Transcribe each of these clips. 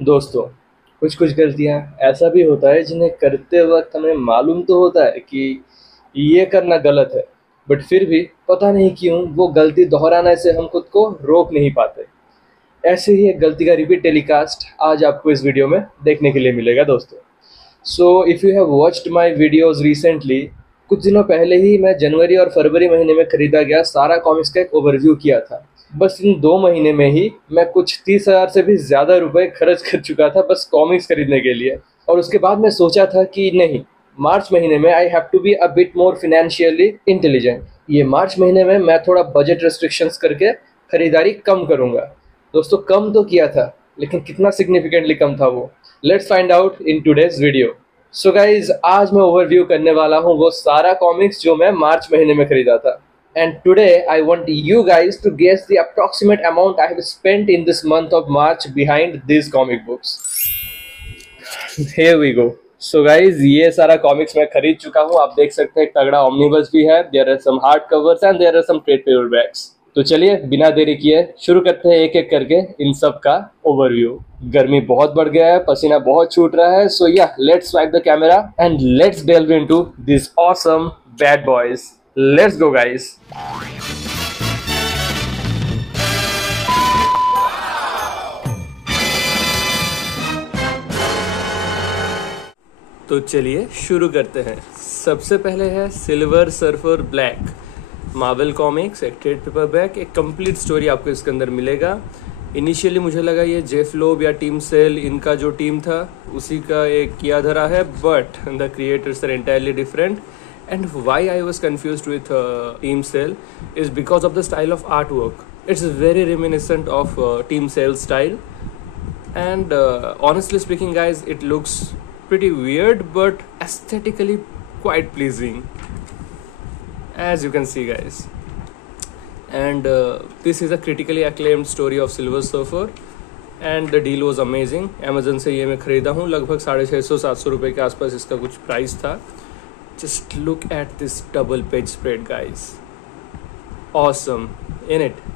दोस्तों, कुछ कुछ गलतियाँ ऐसा भी होता है जिन्हें करते वक्त हमें मालूम तो होता है कि ये करना गलत है, बट फिर भी पता नहीं क्यों वो गलती दोहराने से हम खुद को रोक नहीं पाते। ऐसे ही एक गलती का रिपीट टेलीकास्ट आज आपको इस वीडियो में देखने के लिए मिलेगा दोस्तों। So if you have watched my videos recently, कुछ दिनों पहले ही मैं जनवरी और फरवरी महीने में खरीदा गया सारा कॉमिक्स का एक ओवरव्यू किया था। बस इन 2 महीने में ही मैं कुछ 30,000 से भी ज़्यादा रुपए खर्च कर चुका था बस कॉमिक्स खरीदने के लिए। और उसके बाद मैं सोचा था कि नहीं, मार्च महीने में I have to be a bit more financially intelligent. ये मार्च महीने में मैं थोड़ा बजट रेस्ट्रिक्शंस करके खरीदारी कम करूँगा। दोस्तों, कम तो किया था, लेकिन कितना सिग्निफिकेंटली कम था वो, let's find out in today's video. So guys, आज मैं ओवरव्यू करने वाला हूँ वो सारा कॉमिक्स जो मैं मार्च महीने में खरीदा था। And today I want you guys to guess the approximate amount I have spent in this month of March behind these comic books. Here we go. So guys, ये सारा कॉमिक्स मैं खरीद चुका हूँ। आप देख सकते हैं तगड़ा ऑमनिबस भी है, there are some hard covers and there are some trade paperbacks. तो चलिए बिना देरी किए शुरू करते हैं एक एक करके इन सब का ओवरव्यू। गर्मी बहुत बढ़ गया है, पसीना बहुत छूट रहा है, सो या let's swipe the camera and let's delve into this awesome bad boys. Let's go guys. तो चलिए शुरू करते हैं। सबसे पहले है silver Surfer black, Marvel comics, एक ट्रेड पेपरबैक, एक कंप्लीट स्टोरी आपको इसके अंदर मिलेगा। इनिशियली मुझे लगा ये जेफ लोब या टीम सेल, इनका जो टीम था उसी का एक किया धरा है, but the creators are entirely different. And why I was confuse with Tim Sale is because of the style of art work. It's very reminiscent of Tim Sale style, and honestly speaking guys, it looks pretty weird but aesthetically quite pleasing, as you can see guys. And this is a critically acclaimed story of Silver Surfer and the deal was amazing. Amazon से ये मैं खरीदा हूँ, लगभग 650-700 रुपये के आसपास इसका कुछ प्राइस था। Just look at this double page spread guys, awesome in it.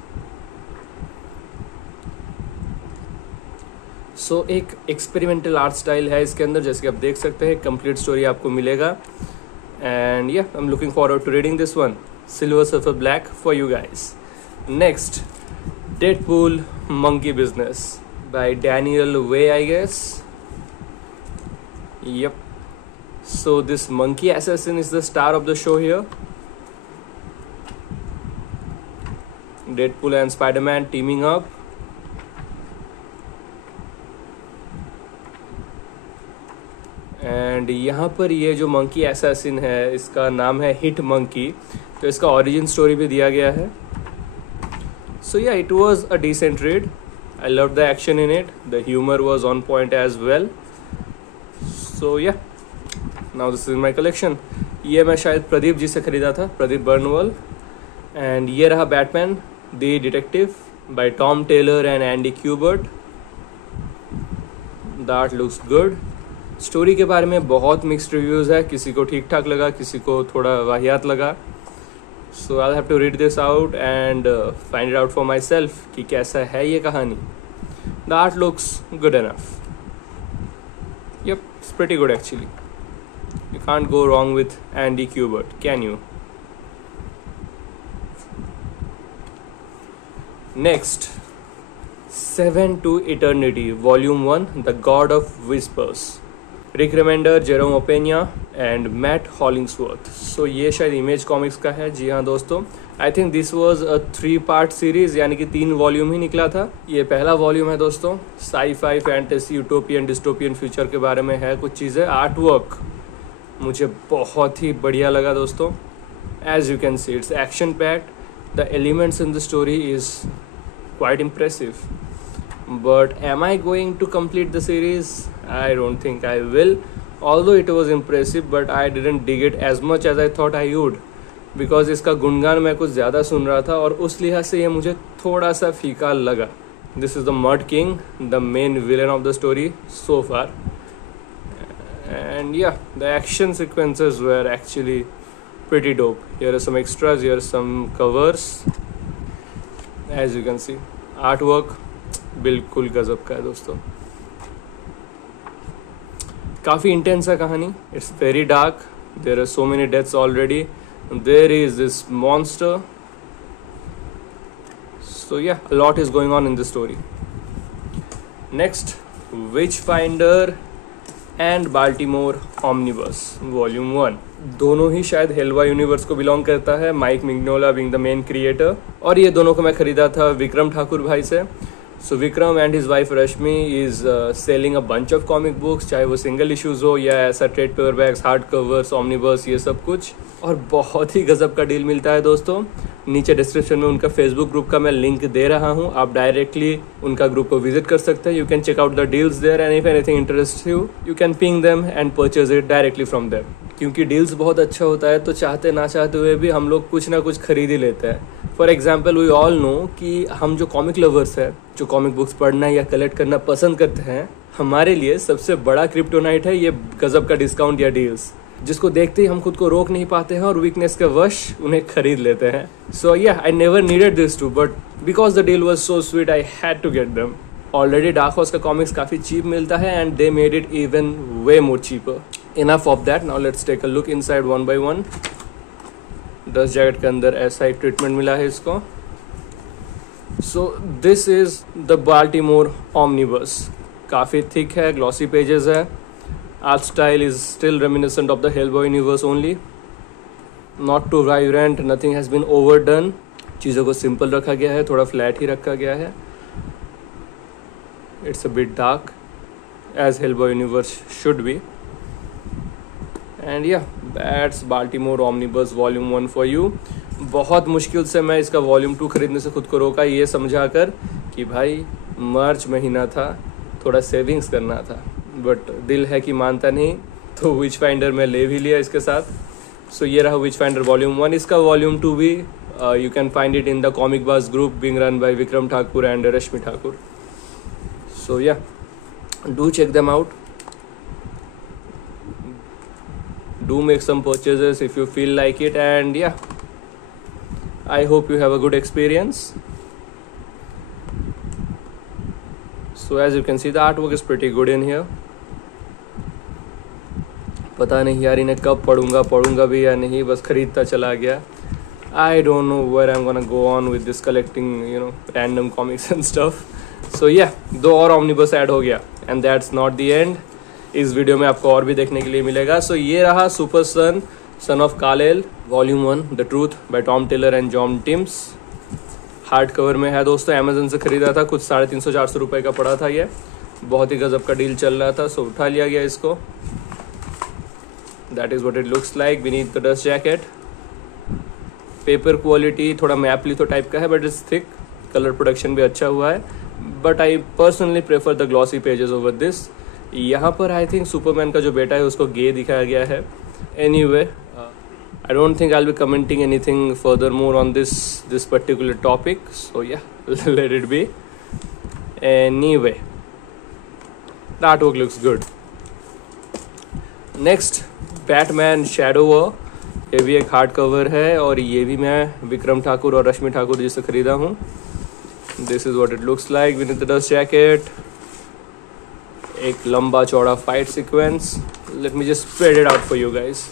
सो एक एक्सपेरिमेंटल आर्ट स्टाइल है इसके अंदर, जैसे कि आप देख सकते हैं। कंप्लीट स्टोरी आपको मिलेगा and yeah I am looking forward to reading this one, Silver Surfer Black for you guys. Next, Deadpool Monkey Business by Daniel Way I guess. Yup, so this monkey assassin is the star of the show here. Deadpool and Spider-Man teaming up. And यहाँ पर ये जो monkey assassin है इसका नाम है hit monkey, तो इसका ओरिजिन स्टोरी भी दिया गया है। So yeah it was a decent read, I love the action in it, the humour was on point as well. So yeah now this is my collection. ये मैं शायद प्रदीप जी से खरीदा था, प्रदीप बर्नवल। एंड ये रहा Batman the detective by Tom Taylor and Andy Kubert. That looks good. Story के बारे में बहुत मिक्स्ड रिव्यूज़ है, किसी को ठीक ठाक लगा, किसी को थोड़ा वाहियात लगा। So I have to read this out and find it out for myself कि कैसा है ये कहानी। The art looks good enough, yup, it's pretty good actually. You can't go wrong with Andy Kubert, can you? Next, 7 to Eternity Volume 1, The God of Whispers, Rick Remender, Jerome Opeña and Matt Hollingsworth. So ये शायद Image comics का है। जी हाँ दोस्तों, I think this was a 3-part series, यानी कि 3 volume ही निकला था। ये पहला वॉल्यूम है दोस्तों। Sci-fi, fantasy, utopian, dystopian future के बारे में है कुछ चीज़ें। आर्ट वर्क मुझे बहुत ही बढ़िया लगा दोस्तों। As you can see it's action packed, the elements in the story is quite impressive, but am I going to complete the series? I don't think I will, although it was impressive, but I didn't dig it as much as I thought I would, because इसका गुणगान मैं कुछ ज़्यादा सुन रहा था और उस लिहाज से ये मुझे थोड़ा सा फीका लगा। This is the Mud King, the main villain of the story so far, and yeah, the action sequences were actually pretty dope. Here are some extras, here are some covers. As you can see, artwork बिल्कुल गजब का है दोस्तों। काफ़ी intense है कहानी. It's very dark. There are so many deaths already. There is this monster. So yeah, a lot is going on in the story. Next, Witchfinder and Baltimore Omnibus Volume 1. दोनों ही शायद हेलवा यूनिवर्स को belong करता है, Mike Mignola being the main creator. और ये दोनों को मैं खरीदा था विक्रम ठाकुर भाई से. So Vikram and his wife Rashmi is selling a bunch of comic books, चाहे वो सिंगल इश्यूज हो या ऐसा trade paperbacks, hard covers, omnibus, ये सब कुछ. और बहुत ही गजब का डील मिलता है दोस्तों. नीचे डिस्क्रिप्शन में उनका फेसबुक ग्रुप का मैं लिंक दे रहा हूँ, आप डायरेक्टली उनका ग्रुप को विजिट कर सकते हैं. You can check out the deals there and if anything interest you can ping them and purchase it directly from them. क्योंकि डील्स बहुत अच्छा होता है तो चाहते ना चाहते हुए भी हम लोग कुछ ना कुछ खरीद ही लेते हैं. For example we all know कि हम जो कॉमिक लवर्स हैं, जो कॉमिक बुक्स पढ़ना या कलेक्ट करना पसंद करते हैं, हमारे लिए सबसे बड़ा क्रिप्टोनाइट है ये गजब का डिस्काउंट या डील्स, जिसको देखते ही हम खुद को रोक नहीं पाते हैं और वीकनेस के वश उन्हें खरीद लेते हैं. So yeah I never needed this too, but because the deal was so sweet I had to get them. Already Dark Horse का कॉमिक्स काफ़ी चीप मिलता है and they made it even way more cheaper. Enough of that, now let's take a look inside one by one. Dust jacket के अंदर ऐसा एक treatment मिला है इसको. So this is the Baltimore omnibus. काफ़ी थिक है, ग्लॉसी पेजेस है. Art style is still reminiscent of the Hellboy universe only. Not too vibrant, nothing has been overdone. चीज़ों को सिंपल रखा गया है, थोड़ा फ्लैट ही रखा गया है. It's a bit dark, as Hellboy universe should be. And yeah, that's Baltimore Omnibus Volume 1 for you. बहुत मुश्किल से मैं इसका Volume 2 खरीदने से खुद को रोका, ये समझा कर कि भाई मार्च महीना था, थोड़ा सेविंग्स करना था. बट दिल है कि मानता नहीं, तो विच फाइंडर में ले भी लिया इसके साथ. सो ये रहा विच फाइंडर वॉल्यूम 1. इसका वॉल्यूम 2 भी you can find it in the comic Baaz group being run by Vikram Thakur and Rashmi Thakur. So yeah, do check them out. Do make some purchases if you feel like it and yeah, I hope you have a good experience. So as you can see, the artwork is pretty good in here. पता नहीं यार इन्हें कब पढ़ूंगा भी या नहीं, बस खरीदता चला गया. I don't know where I'm gonna go on with this collecting, random comics and stuff. So yeah, 2 और omnibus ऐड हो गया and that's not the end. इस वीडियो में आपको और भी देखने के लिए मिलेगा. So ये रहा super son of Kalel volume 1 the truth by Tom Taylor and John Timms. Hard cover में है दोस्तों, अमेजन से ख़रीदा था, कुछ 350-400 रुपये का पड़ा था. ये बहुत ही गजब का डील चल रहा था, सो उठा लिया गया इसको. That is what it looks like beneath the dust jacket. Paper quality थोड़ा मैपलिथो टाइप का है but it's thick. Colour production भी अच्छा हुआ है, but I personally prefer the glossy pages over this. यहाँ पर आई थिंक सुपरमैन का जो बेटा है उसको गे दिखाया गया है. Anyway, I don't think I'll be commenting anything furthermore on this particular topic. So yeah, let it be. Anyway, the artwork looks good. Next, Batman Shadower. ये भी एक हार्ड कवर है और ये भी मैं विक्रम ठाकुर और रश्मि ठाकुर जी से खरीदा हूँ. This is what it looks like with the dust jacket. एक लंबा चौड़ा fight sequence. Let me just spread it out for you guys.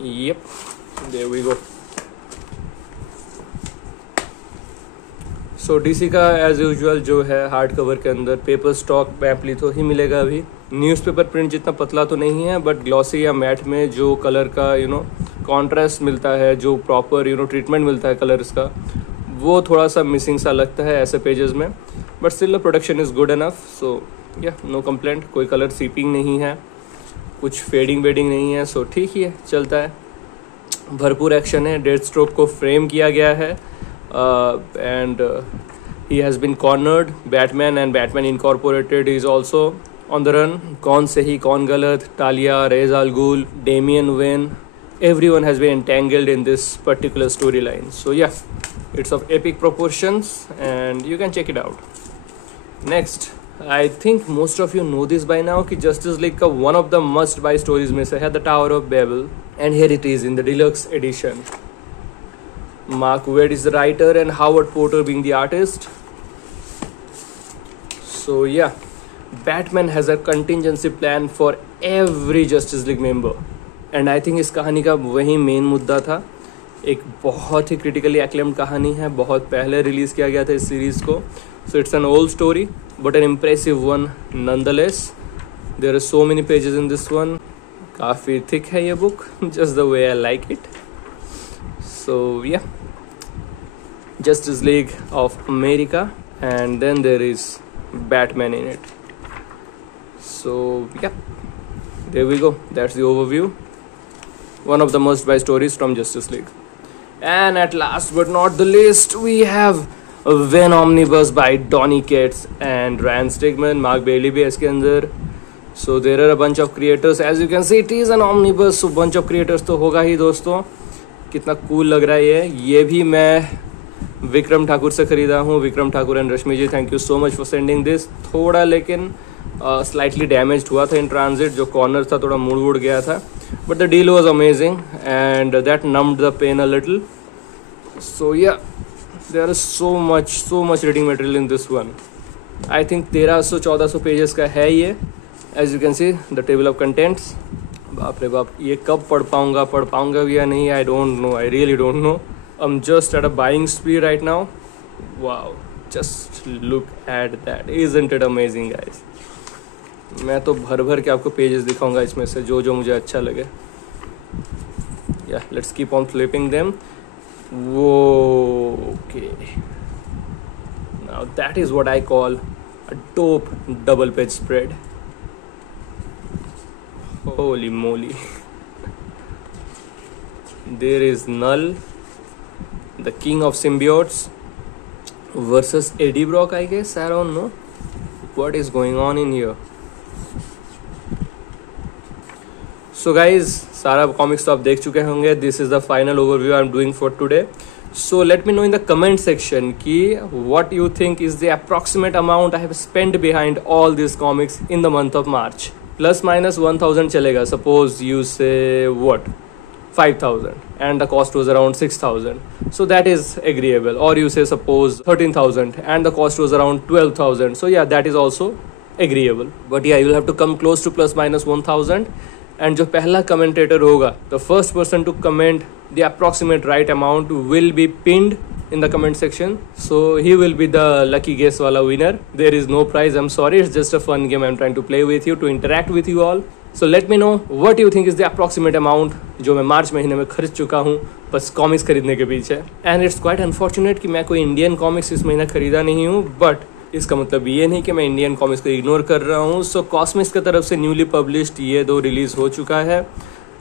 Yep, there we go. So DC का एज यूजुअल जो है हार्ड कवर के अंदर paper stock मैपलिथो ही मिलेगा. अभी न्यूज़पेपर प्रिंट जितना पतला तो नहीं है, बट ग्लॉसी या मैट में जो कलर का कॉन्ट्रास्ट मिलता है, जो प्रॉपर ट्रीटमेंट मिलता है कलर्स का, वो थोड़ा सा मिसिंग सा लगता है ऐसे पेजेस में. But still the production is good enough. So yeah, no complaint. कोई कलर सीपिंग नहीं है, कुछ फेडिंग वेडिंग नहीं है, सो ठीक ही है, चलता है. भरपूर एक्शन है. डेथ स्ट्रोक को फ्रेम किया गया है and he has been cornered. Batman and Batman Incorporated is also on the run. कौन सही कौन गलत, Talia, Ra's al Ghul, Damian Wayne, everyone has been entangled in this particular storyline. So yeah, it's of epic proportions and you can check it out. Next, I think most of you know this by now कि Justice League का one of the must buy stories में से है The Tower of Babel, and here it is in the deluxe edition. Mark Waid is the writer and Howard Porter being the artist. So yeah, Batman has a contingency plan for every justice league member. And I think इस कहानी का वही main मुद्दा था। एक बहुत ही critically acclaimed कहानी है, बहुत पहले रिलीज़ किया गया था इस सीरीज़ को। So it's an old story but an impressive one nonetheless. There are so many pages in this one. काफ़ी थिक है ये book, just the way I like it. So yeah, Justice League of America, and then there is Batman in it. So yeah, there we go. That's the overview. One of the must buy stories from Justice League. And at last but not the least, we have Venom Omnibus by Donny Cates and Ryan Stegman. Mark Bailey भी है इसके अंदर. So there are a bunch of creators. As you can see, it is an omnibus. So bunch of creators तो होगा ही दोस्तों. कितना cool लग रहा है ये भी मैं विक्रम ठाकुर से ख़रीदा हूँ। Vikram Thakur and Rashmi ji, thank you so much for sending this. थोड़ा लेकिन स्लाइटली डैमेज्ड हुआ था इन ट्रांजिट, जो कॉर्नर था थोड़ा मुड़ गया था, but the deal was amazing and that numbed the pain a little. So yeah, there is so much reading material in this one. I think 1300-1400 pages का है ये। As you can see the table of contents. बाप रे बाप, ये कब पढ़ पाऊँगा भी या नहीं, आई don't no, I really don't know. I'm just at a buying spree right now. Wow, just look at that. Isn't it amazing, guys? मैं तो भर के आपको पेजेस दिखाऊंगा इसमें से जो मुझे अच्छा लगे। Yeah, let's keep on flipping them. Whoa, okay. Now that is what I call a dope double page spread. Holy moly. There is Null, the king of symbiotes, versus Eddie Brock, I guess. I don't know what is going on in here. So guys, सारा comics तो आप देख चुके होंगे. This is the final overview I'm doing for today. So let me know in the comment section कि what you think is the approximate amount I have spent behind all these comics in the month of March. Plus minus 1000 चलेगा. Suppose you say what? 5000 and the cost was around 6000, so that is agreeable. Or you say suppose 13000 and the cost was around 12000, so yeah, that is also agreeable. But yeah, you will have to come close to plus minus 1000, and जो पहला commentator होगा, the first person to comment the approximate right amount will be pinned in the comment section, so he will be the lucky guess wala winner. There is no prize, I'm sorry, it's just a fun game I'm trying to play with you, to interact with you all. So let me know what you think is the approximate amount जो मैं मार्च महीने में खरीद चुका हूँ बस comics खरीदने के पीछे। एंड इट्स क्वाइट अनफॉर्चुनेट कि मैं कोई इंडियन कॉमिक्स इस महीना खरीदा नहीं हूँ, बट इसका मतलब ये नहीं कि मैं इंडियन कॉमिक्स को इग्नोर कर रहा हूँ। सो कॉस्मिक्स की तरफ से न्यूली पब्लिश्ड ये 2 रिलीज़ हो चुका है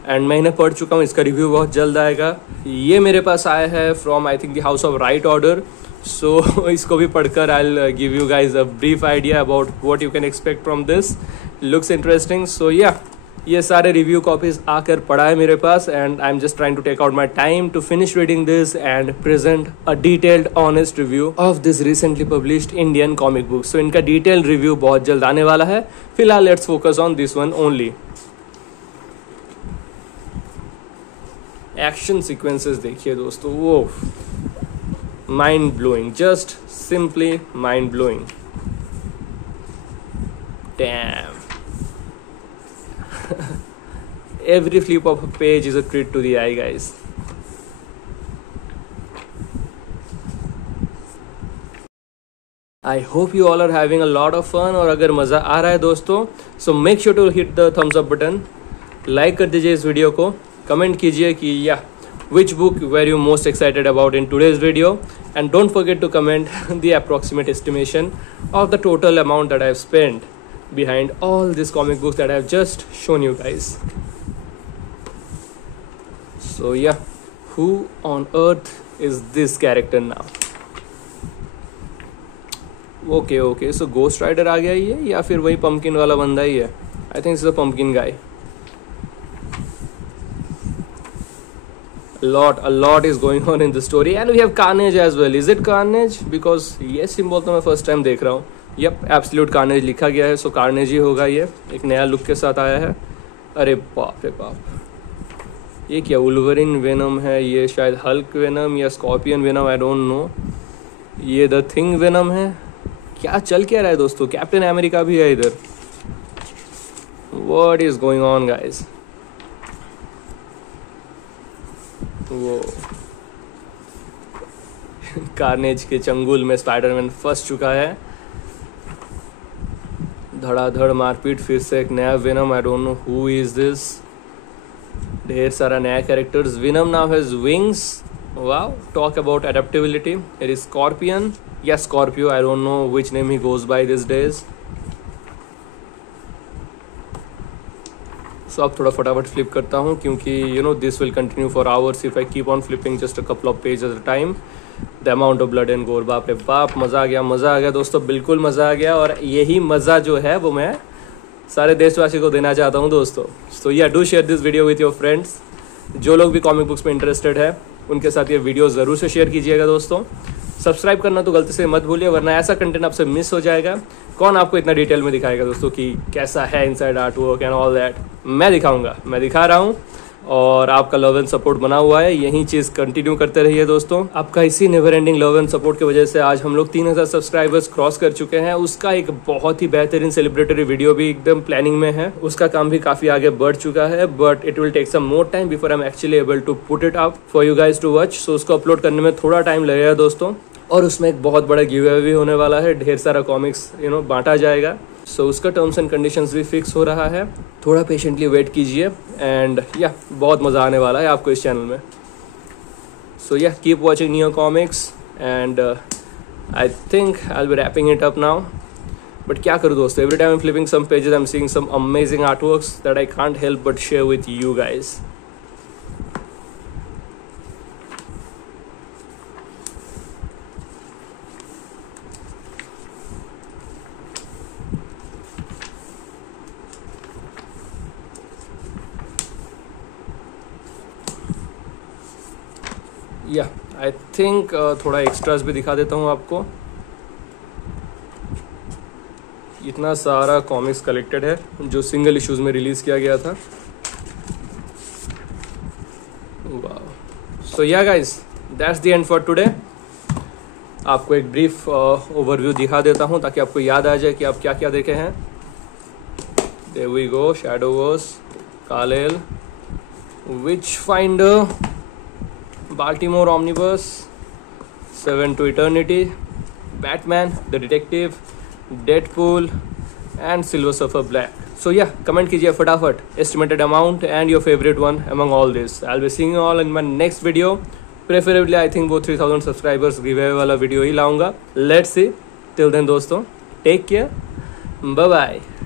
एंड मैं इन्हें पढ़ चुका हूँ। इसका रिव्यू बहुत जल्द आएगा। ये मेरे पास आया है from I think the house of right order. So इसको भी पढ़कर I will give you guys a brief idea about what you can expect from this. Looks interesting. So yeah, ये सारे रिव्यू कॉपीज आकर पड़ा है मेरे पास and I am just trying to take out my time to finish reading this and present a detailed honest review of this recently published Indian comic book. सो इनका detailed review बहुत जल्द आने वाला है। फिलहाल let's focus on this one only. Action sequences देखिए दोस्तों, वो mind blowing, just simply mind blowing. Dam. Every flip of a page is a treat to the eye, guys. I hope you all are having a lot of fun. और अगर मज़ा आ रहा है दोस्तों, so make sure to hit the thumbs up button. Like कर दीजिए इस video को, कमेंट कीजिए कि या which book were you most excited about in today's video, and don't forget to comment the approximate estimation of the total amount that I have spent behind all these comic books that I have just shown you guys. So yeah, who on earth is this character now? Okay, so Ghost Rider आ गया ये, या फिर वही pumpkin वाला बंदा ही है? I think it's the pumpkin guy. A lot is going on in the story, and we have Carnage as well. Is it Carnage? Because ये symbol तो मैं first time देख रहा हूँ. Yep, Absolute Carnage लिखा गया है, so Carnage ही होगा ये। एक नया लुक के साथ आया है। अरे बाप रे बाप, ये क्या वुल्वरिन वेनम है? ये शायद हल्क वेनम या scorpion venom, I don't no. ये द थिंग वेनम है, क्या चल क्या रहा है दोस्तों? कैप्टन अमेरिका भी है इधर। What is going on guys? वो कार्नेज के चंगुल में स्पाइडरमैन फंस चुका है। धड़ाधड़ मारपीट, फिर से एक नया Venom. I don't know who is this. ढेर सारा नया characters. Venom now has wings. Wow, talk about adaptability. It is Scorpion या Scorpio, I don't know which name he goes by this days. So अब थोड़ा फटाफट flip करता हूँ क्योंकि you know this will continue for hours if I keep on flipping just a couple of page at a time. The amount of blood and गोर, बाप रे बाप, मज़ा आ गया दोस्तों, बिल्कुल मज़ा आ गया। और यही मज़ा जो है वो मैं सारे देशवासी को देना चाहता हूँ दोस्तों। सो yeah do share this video with your friends. जो लोग भी कॉमिक बुक्स में इंटरेस्टेड है उनके साथ ये वीडियो ज़रूर से शेयर कीजिएगा दोस्तों। सब्सक्राइब करना तो गलती से मत भूलिए, वरना ऐसा कंटेंट आपसे मिस हो जाएगा। कौन आपको इतना डिटेल में दिखाएगा दोस्तों कि कैसा है inside art work and all that? मैं दिखाऊंगा, मैं दिखा रहा हूँ। और आपका लव एंड सपोर्ट बना हुआ है, यही चीज़ कंटिन्यू करते रहिए दोस्तों। आपका इसी never ending love and support की वजह से आज हम लोग 3000 सब्सक्राइबर्स क्रॉस कर चुके हैं। उसका एक बहुत ही बेहतरीन सेलिब्रेटरी वीडियो भी एकदम प्लानिंग में है, उसका काम भी काफ़ी आगे बढ़ चुका है। But it will take some more time before I am actually able to put it up for you guys to watch. So उसको अपलोड करने में थोड़ा टाइम लगेगा दोस्तों। और उसमें एक बहुत बड़ा गिव अवे भी होने वाला है, ढेर सारा कॉमिक्स बांटा जाएगा। सो उसका टर्म्स एंड कंडीशंस भी फिक्स हो रहा है, थोड़ा पेशेंटली वेट कीजिए। एंड या बहुत मज़ा आने वाला है आपको इस चैनल में। सो या keep watching new comics and I think I will be wrapping it up now. But क्या करूँ दोस्तों, every time I am flipping some pages I am seeing some amazing artworks that I can't help but share with you guys. या I think थोड़ा extras भी दिखा देता हूँ आपको। इतना सारा कॉमिक्स कलेक्टेड है जो सिंगल इश्यूज में रिलीज़ किया गया था। वाह। सो या guys, that's the end for today. आपको एक ब्रीफ ओवरव्यू दिखा देता हूँ ताकि आपको याद आ जाए कि आप क्या क्या देखे हैं। There we go, Shadowverse, Kalel, Witchfinder, Baltimore Omnibus, Seven to Eternity, Batman, The Detective, Deadpool and Silver Surfer Black. So yeah, comment कीजिए फटाफट estimated amount and your favorite one among all this. I'll be seeing you all in my next video. Preferably I think वो 3000 subscribers giveaway वाला video ही लाऊंगा। Let's see. Till then दोस्तों, take care. Bye bye.